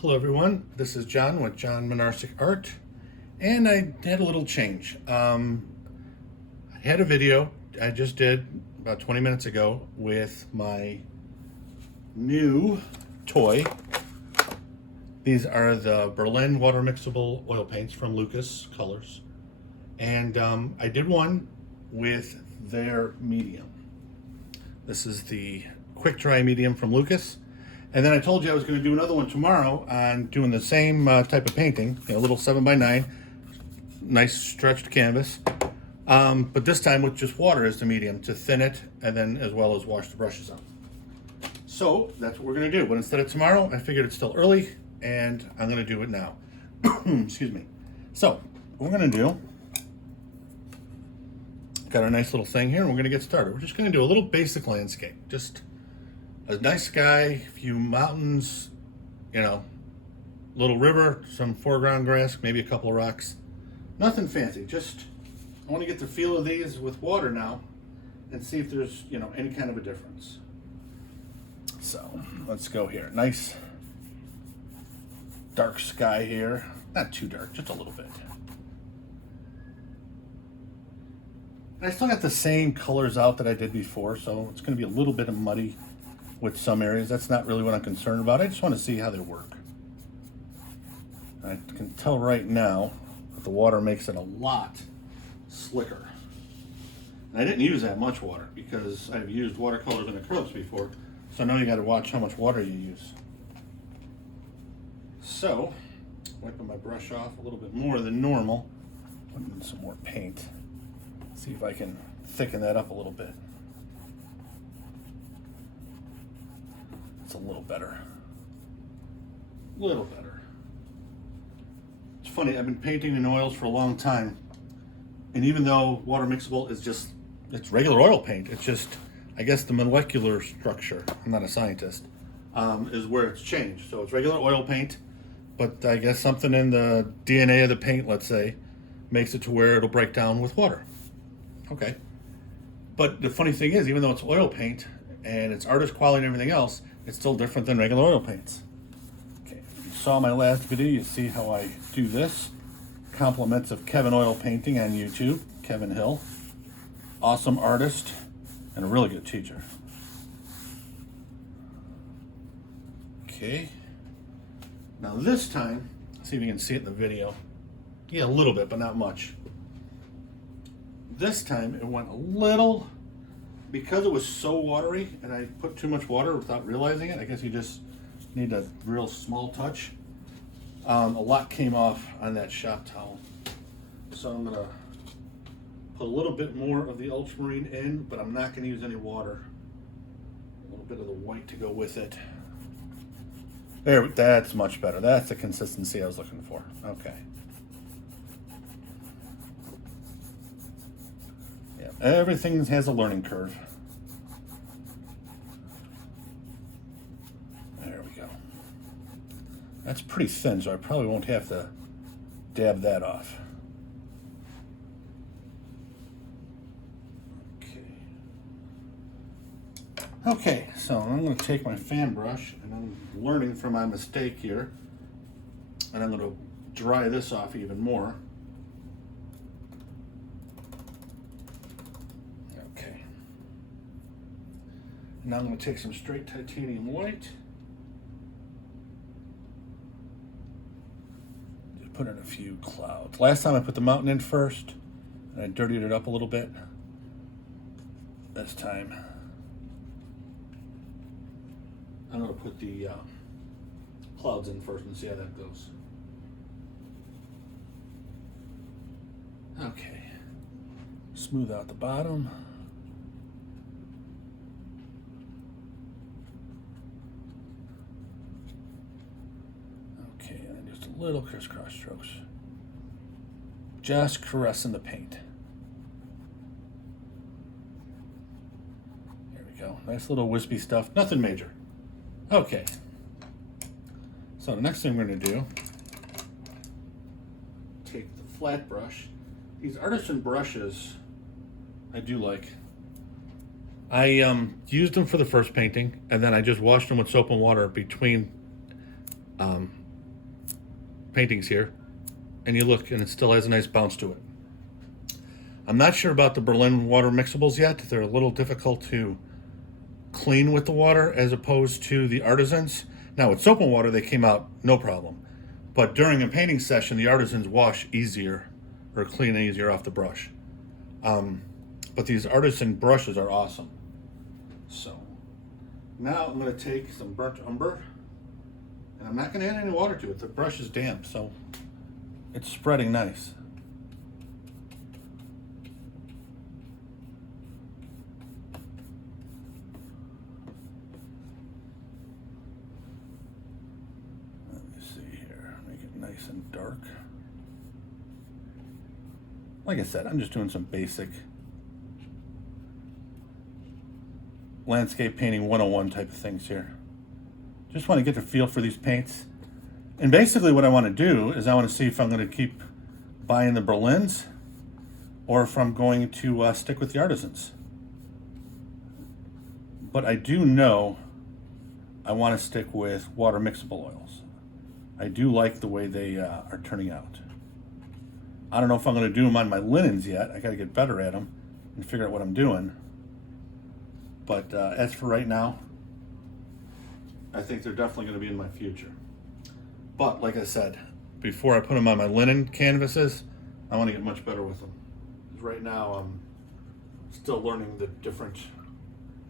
Hello everyone, this is John with John Menarsic Art, and I had a little change. I had a video I just did about 20 minutes ago with my new toy. These are the Berlin water mixable oil paints from Lukas Colors, and I did one with their medium. This is the quick dry medium from Lukas. And then I told you I was going to do another one tomorrow on doing the same type of painting, a little 7x9, nice stretched canvas, but this time with just water as the medium to thin it and then as well as wash the brushes out. So that's what we're going to do, but instead of tomorrow, I figured it's still early and I'm going to do it now. Excuse me. So what we're going to do, got our nice little thing here and we're going to get started. We're just going to do a little basic landscape, just a nice sky, a few mountains, little river, some foreground grass, maybe a couple of rocks. Nothing fancy, just I want to get the feel of these with water now and see if there's, any kind of a difference. So let's go here. Nice dark sky here. Not too dark, just a little bit. And I still got the same colors out that I did before, so it's going to be a little bit of muddy with some areas. That's not really what I'm concerned about. I just want to see how they work. I can tell right now that the water makes it a lot slicker. And I didn't use that much water because I've used watercolors and acrylics before, so I know you got to watch how much water you use. So, wiping my brush off a little bit more than normal, putting in some more paint. See if I can thicken that up a little bit. It's a little better. It's funny, I've been painting in oils for a long time, and even though water mixable is it's regular oil paint, it's just, I guess the molecular structure, I'm not a scientist, is where it's changed. So it's regular oil paint, but I guess something in the DNA of the paint, let's say, makes it to where it'll break down with water. Okay. But the funny thing is, even though it's oil paint, and it's artist quality and everything else, it's still different than regular oil paints. Okay, if you saw my last video, you see how I do this. Compliments of Kevin Oil Painting on YouTube, Kevin Hill. Awesome artist and a really good teacher. Okay, now this time, see if you can see it in the video. Yeah, a little bit, but not much. This time it went a little, because it was so watery and I put too much water without realizing it. I guess you just need a real small touch. A lot came off on that shop towel. So I'm gonna put a little bit more of the ultramarine in, but I'm not gonna use any water. A little bit of the white to go with it. There, that's much better. That's the consistency I was looking for. Okay. Yeah, everything has a learning curve. There we go. That's pretty thin, so I probably won't have to dab that off. Okay, so I'm going to take my fan brush, and I'm learning from my mistake here, and I'm going to dry this off even more. Okay. Now I'm going to take some straight titanium white. Just put in a few clouds. Last time I put the mountain in first, and I dirtied it up a little bit. This time I'm going to put the clouds in first and see how that goes. Okay. Smooth out the bottom. Okay, and just a little crisscross strokes. Just caressing the paint. There we go. Nice little wispy stuff. Nothing major. Okay, so the next thing we're going to do, take the flat brush. These Artisian brushes I do like. I used them for the first painting, and then I just washed them with soap and water between paintings here, and you look, and it still has a nice bounce to it. I'm not sure about the Berlin water mixables yet. They're a little difficult to clean with the water as opposed to the Artisans. Now with soap and water, they came out no problem. But during a painting session, the Artisans wash easier or clean easier off the brush. But these Artisan brushes are awesome. So now I'm going to take some burnt umber, and I'm not going to add any water to it. The brush is damp, so it's spreading nice. Nice and dark. Like I said, I'm just doing some basic landscape painting 101 type of things here. Just want to get the feel for these paints. And basically what I want to do is I want to see if I'm going to keep buying the Berlins or if I'm going to stick with the Artisans. But I do know I want to stick with water mixable oils. I do like the way they are turning out. I don't know if I'm going to do them on my linens yet. I got to get better at them and figure out what I'm doing. But as for right now, I think they're definitely going to be in my future. But like I said, before I put them on my linen canvases, I want to get much better with them. Because right now I'm still learning the different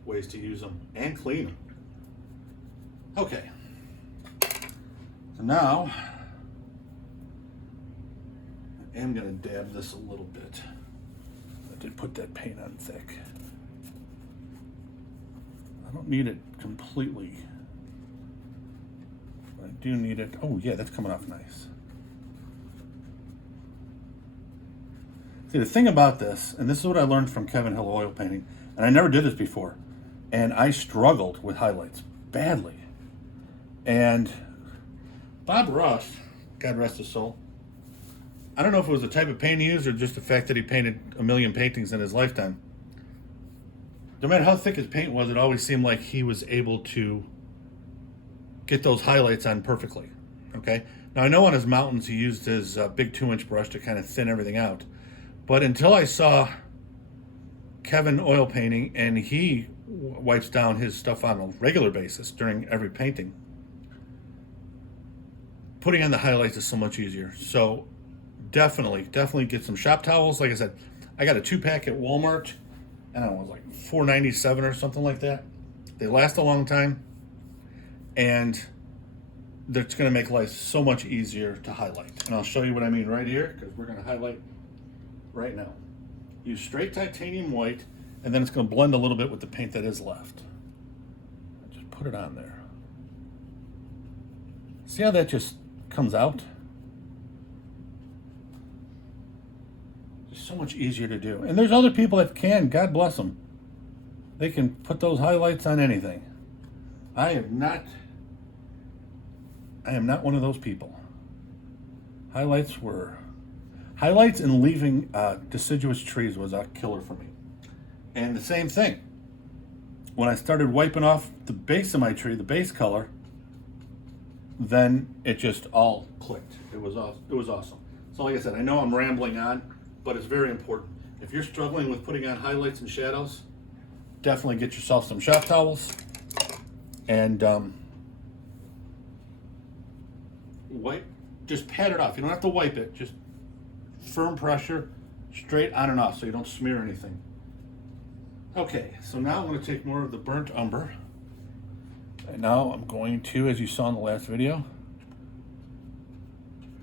ways to use them and clean them. Okay. So now, I am going to dab this a little bit. I did put that paint on thick. I don't need it completely. I do need it. Oh yeah, that's coming off nice. See, the thing about this, and this is what I learned from Kevin Hill oil painting, and I never did this before, and I struggled with highlights badly. And Bob Ross, God rest his soul, I don't know if it was the type of paint he used or just the fact that he painted a million paintings in his lifetime. No matter how thick his paint was, it always seemed like he was able to get those highlights on perfectly. Okay? Now I know on his mountains he used his big 2-inch brush to kind of thin everything out. But until I saw Kevin oil painting and he wipes down his stuff on a regular basis during every painting, putting on the highlights is so much easier. So definitely get some shop towels. Like I said, I got a 2-pack at Walmart. I don't know, it was like $4.97 or something like that. They last a long time, and that's going to make life so much easier to highlight. And I'll show you what I mean right here, because we're going to highlight right now. Use straight titanium white, and then it's going to blend a little bit with the paint that is left. Just put it on there. See how that just comes out? Just so much easier to do. And there's other people that can, God bless them. They can put those highlights on anything. I am not one of those people. Highlights and leaving deciduous trees was a killer for me. And the same thing. When I started wiping off the base of my tree, the base color, then it just all clicked. It was awesome. So like I said, I know I'm rambling on, but it's very important. If you're struggling with putting on highlights and shadows, definitely get yourself some shop towels and wipe. Just pat it off. You don't have to wipe it. Just firm pressure, straight on and off so you don't smear anything. Okay, so now I'm going to take more of the burnt umber. And now I'm going to, as you saw in the last video,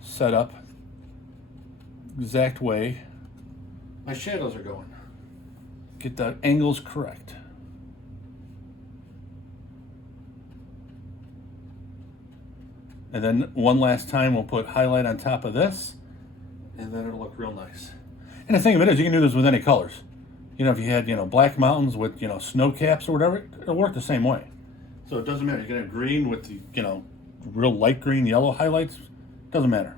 set up exact way my shadows are going. Get the angles correct. And then one last time we'll put highlight on top of this, and then it'll look real nice. And the thing of it is, you can do this with any colors. You know, if you had, black mountains with, snow caps or whatever, it'll work the same way. So it doesn't matter. You can have green with the, real light green, yellow highlights. Doesn't matter.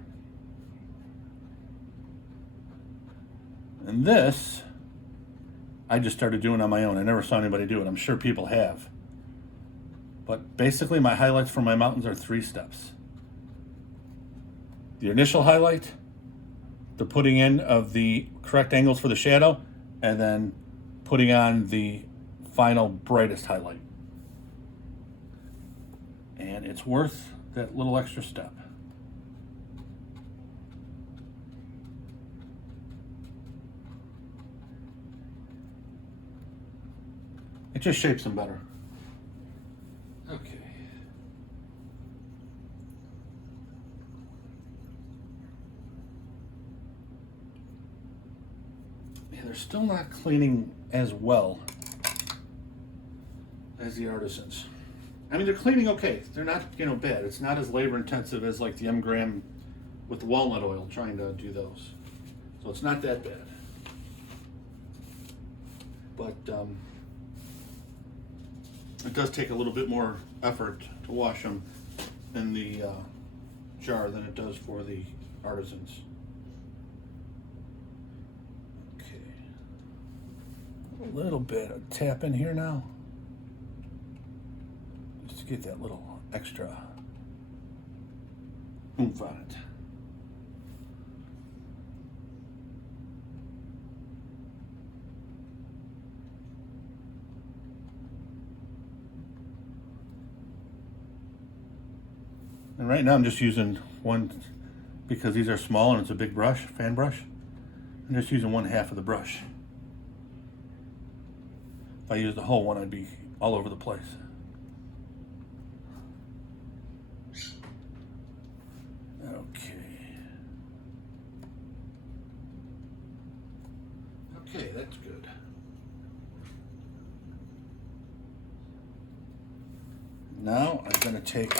And this, I just started doing on my own. I never saw anybody do it. I'm sure people have. But basically my highlights for my mountains are 3 steps. the initial highlight, the putting in of the correct angles for the shadow, and then putting on the final brightest highlight. And it's worth that little extra step. It just shapes them better. Okay. Yeah, they're still not cleaning as well as the Artisans. I mean, they're cleaning okay. They're not, bad. It's not as labor intensive as like the M-Gram with the walnut oil trying to do those. So it's not that bad. But it does take a little bit more effort to wash them in the jar than it does for the Artisans. Okay. A little bit of tap in here now. Just to get that little extra oomph on it. And right now I'm just using one, because these are small and it's a big brush, fan brush. I'm just using 1/2 of the brush. If I used the whole one, I'd be all over the place. Okay, that's good. Now I'm going to take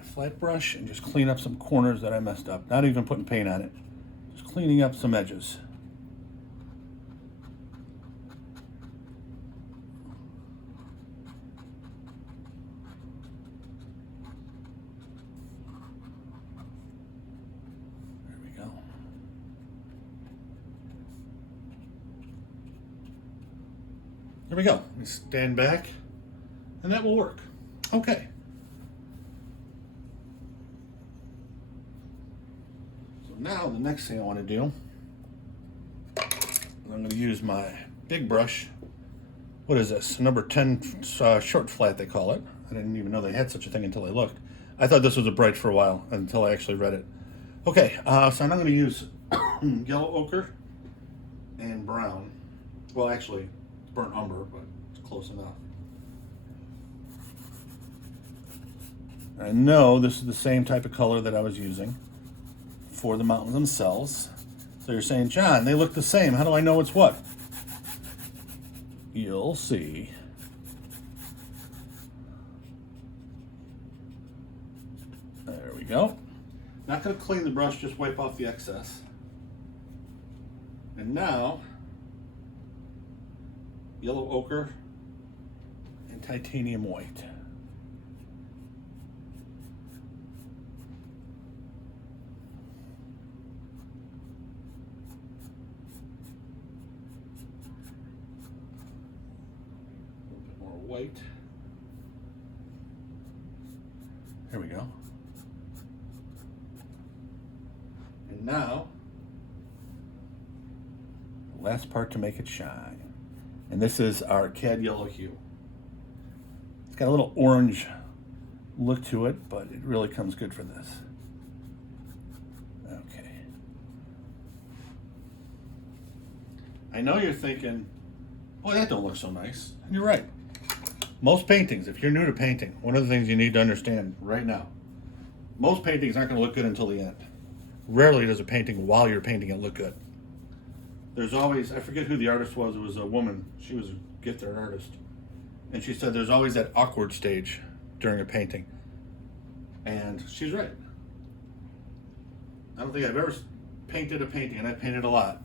a flat brush and just clean up some corners that I messed up. Not even putting paint on it, just cleaning up some edges. There we go. Let me stand back, and that will work. Okay. So now the next thing I want to do, I'm going to use my big brush. What is this? Number 10 short flat, they call it. I didn't even know they had such a thing until I looked. I thought this was a bright for a while until I actually read it. Okay, so I'm going to use yellow ochre and brown. Well, actually, burnt umber, but it's close enough. I know this is the same type of color that I was using for the mountains themselves. So you're saying, John, they look the same. How do I know it's what? You'll see. There we go. Not going to clean the brush, just wipe off the excess. And now, yellow ochre and titanium white. A little bit more white. There we go. And now, the last part to make it shine. And this is our cad yellow hue. It's got a little orange look to it, but it really comes good for this. Okay. I know you're thinking, boy, that don't look so nice. And you're right. Most paintings, if you're new to painting, one of the things you need to understand right now, most paintings aren't going to look good until the end. Rarely does a painting while you're painting it look good. There's always, I forget who the artist was, it was a woman, she was a gifted artist, and she said there's always that awkward stage during a painting, and she's right. I don't think I've ever painted a painting, and I painted a lot,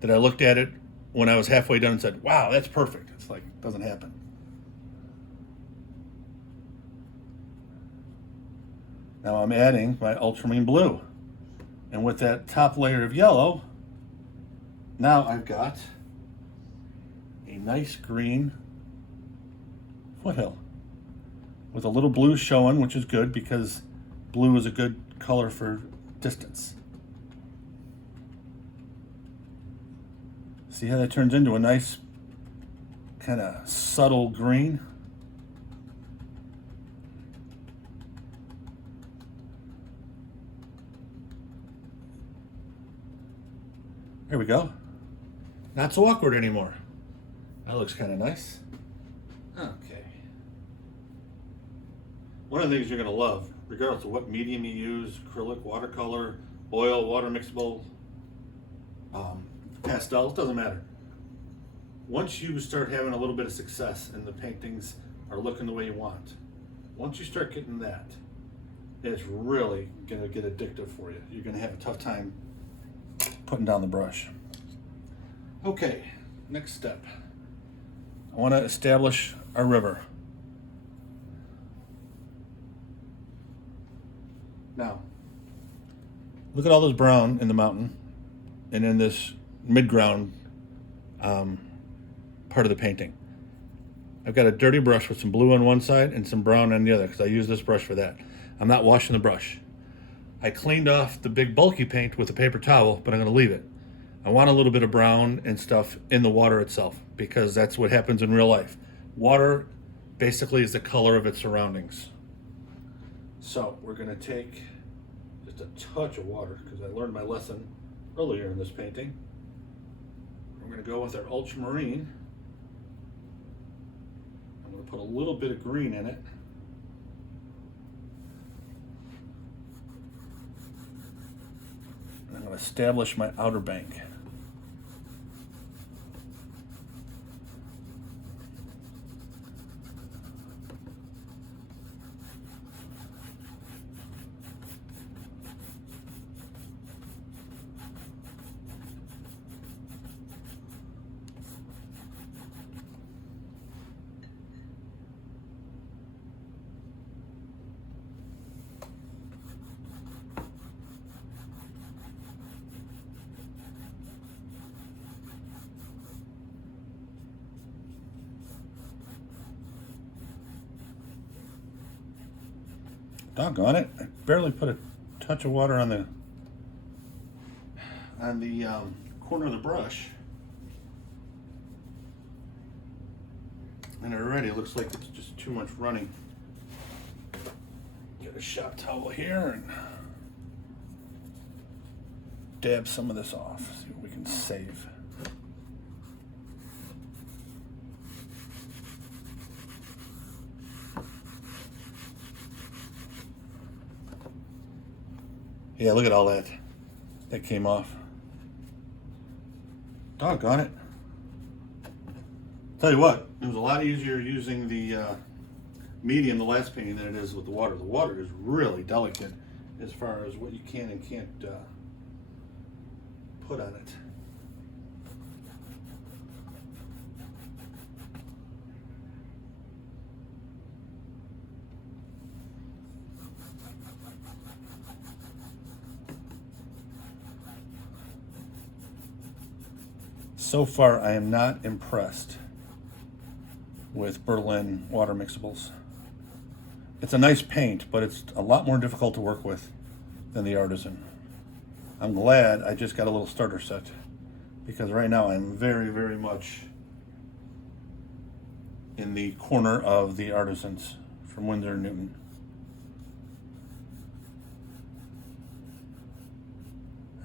that I looked at it when I was halfway done and said, wow, that's perfect. It's like, it doesn't happen. Now I'm adding my ultramarine blue, and with that top layer of yellow, now I've got a nice green foothill. with a little blue showing, which is good because blue is a good color for distance. See how that turns into a nice kind of subtle green? There we go. Not so awkward anymore. That looks kind of nice. Okay. One of the things you're going to love, regardless of what medium you use, acrylic, watercolor, oil, water mixable, pastels, doesn't matter. Once you start having a little bit of success and the paintings are looking the way you want, once you start getting that, it's really going to get addictive for you. You're going to have a tough time putting down the brush. Okay, next step. I want to establish our river. Now, look at all this brown in the mountain and in this mid-ground part of the painting. I've got a dirty brush with some blue on one side and some brown on the other because I use this brush for that. I'm not washing the brush. I cleaned off the big bulky paint with a paper towel, but I'm going to leave it. I want a little bit of brown and stuff in the water itself because that's what happens in real life. Water basically is the color of its surroundings. So we're going to take just a touch of water because I learned my lesson earlier in this painting. We're going to go with our ultramarine. I'm going to put a little bit of green in it. I'm going to establish my outer bank. Doggone it, I barely put a touch of water on the corner of the brush. And already it looks like it's just too much running. Get a shop towel here and dab some of this off, see what we can save. Yeah, look at all that. That came off. Doggone it. Tell you what, it was a lot easier using the medium, the last painting, than it is with the water. The water is really delicate as far as what you can and can't put on it. So far, I am not impressed with Berlin water mixables. It's a nice paint, but it's a lot more difficult to work with than the Artisan. I'm glad I just got a little starter set because right now I'm very, very much in the corner of the Artisans from Winsor & Newton.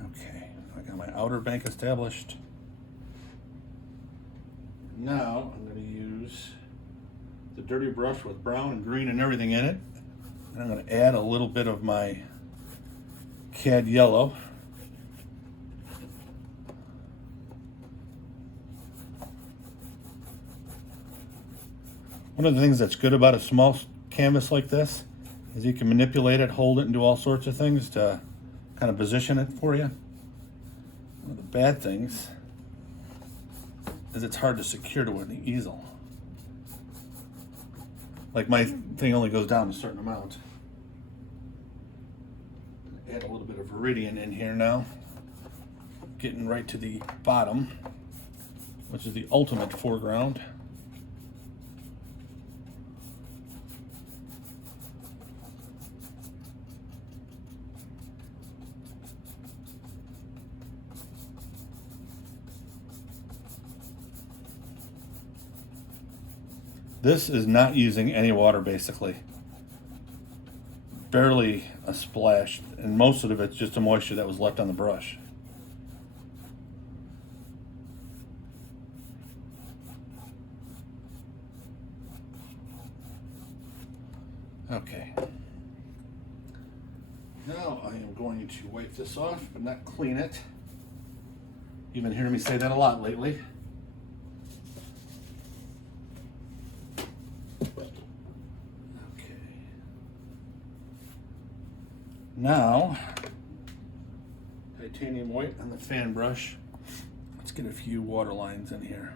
Okay, I got my outer bank established. Now I'm going to use the dirty brush with brown and green and everything in it. And I'm going to add a little bit of my cad yellow. One of the things that's good about a small canvas like this is you can manipulate it, hold it, and do all sorts of things to kind of position it for you. One of the bad things is it's hard to secure to an easel. Like my thing only goes down a certain amount. Add a little bit of Viridian in here now. Getting right to the bottom, which is the ultimate foreground. This is not using any water basically. Barely a splash, and most of it's just the moisture that was left on the brush. Okay. Now I am going to wipe this off, but not clean it. You've been hearing me say that a lot lately. Okay. Now, titanium white on the fan brush. Let's get a few water lines in here.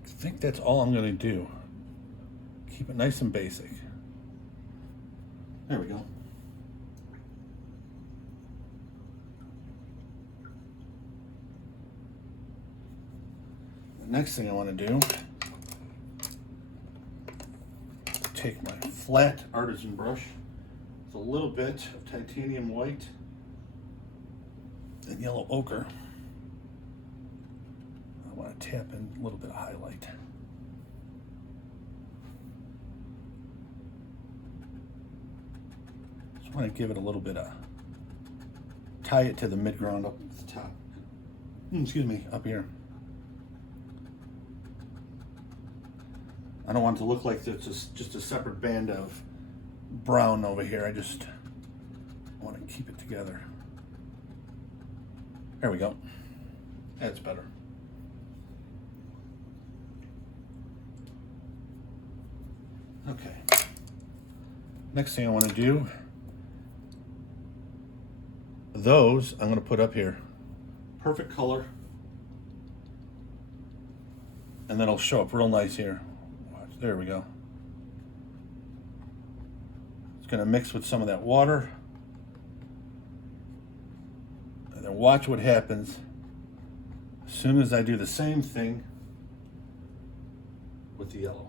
I think that's all I'm going to do. Keep it nice and basic. There we go. The next thing I want to do, take my flat Artisian brush with a little bit of titanium white and yellow ochre. I want to tap in a little bit of highlight. Just want to give it a little bit of, tie it to the midground up at the top. Excuse me, up here. I don't want it to look like it's just a separate band of brown over here. I just want to keep it together. There we go. That's better. Okay. Next thing I want to do, those I'm going to put up here. Perfect color. And then it'll show up real nice here. Watch, there we go. It's going to mix with some of that water. And then watch what happens as soon as I do the same thing with the yellow.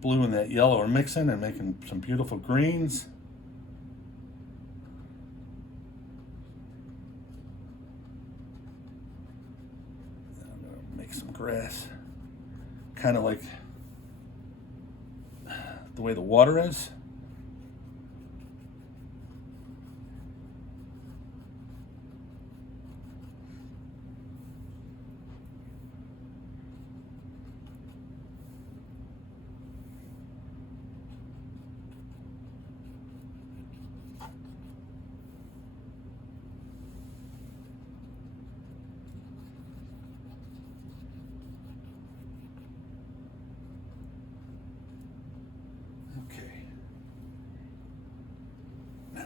Blue and that yellow are mixing and making some beautiful greens. And I'm going to make some grass, kind of like the way the water is. Okay. Now,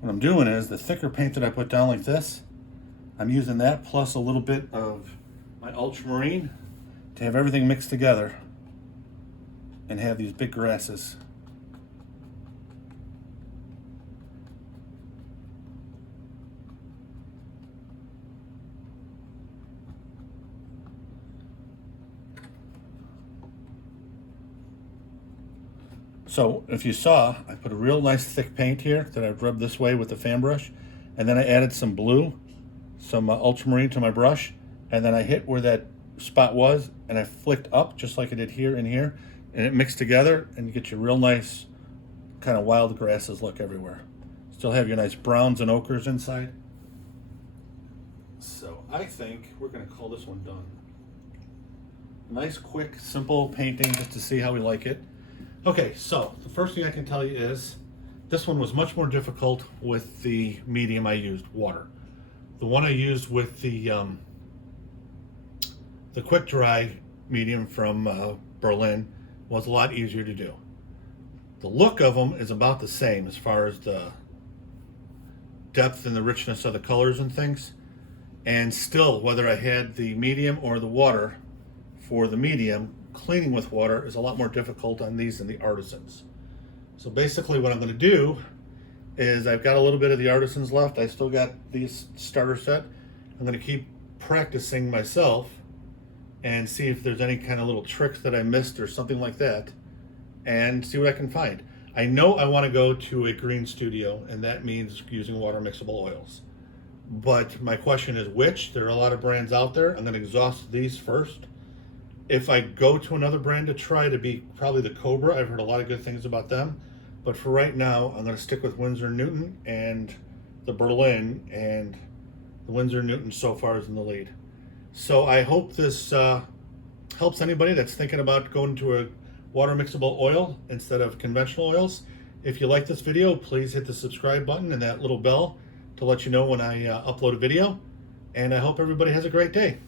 what I'm doing is the thicker paint that I put down like this, I'm using that plus a little bit of my ultramarine to have everything mixed together and have these big grasses. So if you saw, I put a real nice thick paint here that I've rubbed this way with the fan brush, and then I added some blue, some ultramarine to my brush, and then I hit where that spot was, and I flicked up just like I did here and here, and it mixed together, and you get your real nice kind of wild grasses look everywhere. Still have your nice browns and ochres inside. So I think we're going to call this one done. Nice, quick, simple painting just to see how we like it. Okay, so the first thing I can tell you is This one was much more difficult with the medium I used, water. The one I used with the quick dry medium from Berlin was a lot easier to do. The look of them is about the same as far as the depth and the richness of the colors and things. And still, whether I had the medium or the water, for the medium, cleaning with water is a lot more difficult on these than the Artisans. So basically what I'm going to do is, I've got a little bit of the Artisans left. I still got these starter set. I'm going to keep practicing myself and see if there's any kind of little tricks that I missed or something like that, and see what I can find. I know I want to go to a green studio, and that means using water mixable oils. But my question is which? There are a lot of brands out there. I'm going to exhaust these first. If I go to another brand to try, to be probably the Cobra. I've heard a lot of good things about them. But for right now, I'm going to stick with Winsor & Newton and the Berlin, and the Winsor & Newton so far is in the lead. So I hope this helps anybody that's thinking about going to a water mixable oil instead of conventional oils. If you like this video, please hit the subscribe button and that little bell to let you know when I upload a video. And I hope everybody has a great day.